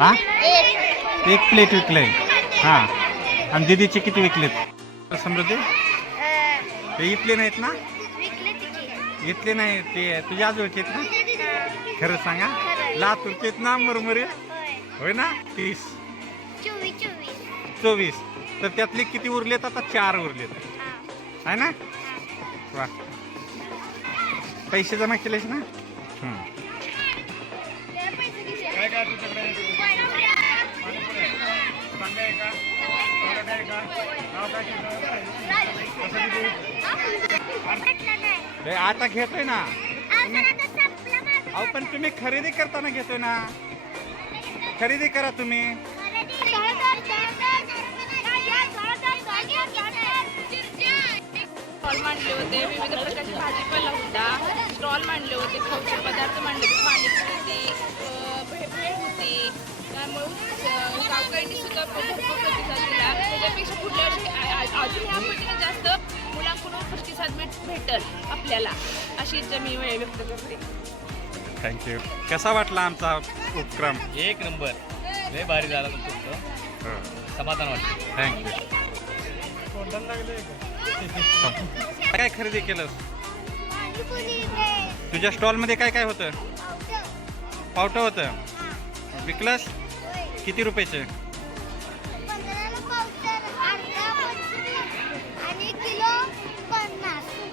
हा? एक प्लेट विकलंय. हा. आणि दिदीचे किती विकलेत? समृद्धी? ते इथले नाहीत ना? इथले नाही ते तुझ्या आजोळचे आहेत ना? खरं सांगा. लातूरचे आहेत ना मुरमुरे? होय. ना? तीस. चोवीस तर त्यातले किती उरलेत? आता चार उरलेत. आहे ना? वा. पैसे जमा केलेस ना? हम्म. हे आता घेतोय ना. अहो पण तुम्ही खरेदी करताना घेतोय ना. खरेदी करा तुम्ही. स्टॉल मांडले होते विविध प्रकारचे भाजीपाला होता स्टॉल मांडले होते खाऊचे पदार्थ मांडले भेटल आपल्याला अशी इच्छा मी वेळ व्यक्त करते. थँक्यू कसा वाटला आमचा उपक्रम? एक नंबर. लय भारी झाला तुमचं समाधान वाटतं थँक्यू काय खरेदी केलं? तुझ्या स्टॉलमध्ये काय काय होतं? पावटं. होतं. विकलंस? किती रुपयाचे?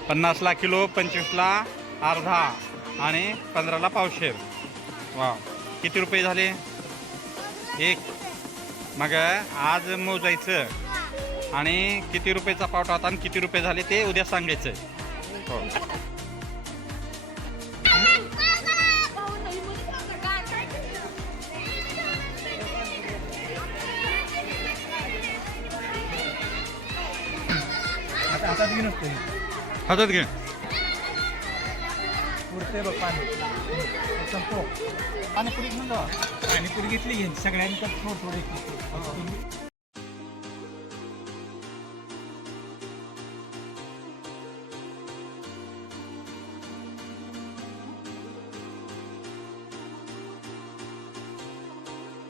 पन्नासला किलो पंचवीसला अर्धा आणि पंधराला पावशेर. वा किती रुपये झाले? एक. मग आज मोजायचं. आणि किती रुपयेचा पावटा होता आणि किती रुपये झाले ते उद्या सांगायचं. हो. आता हातात घे. पुरते बघ पाणी. संपो पाणीपुरी घेऊन जा. पाणीपुरी घेतली घेईन सगळ्यांनी थोडं थोडं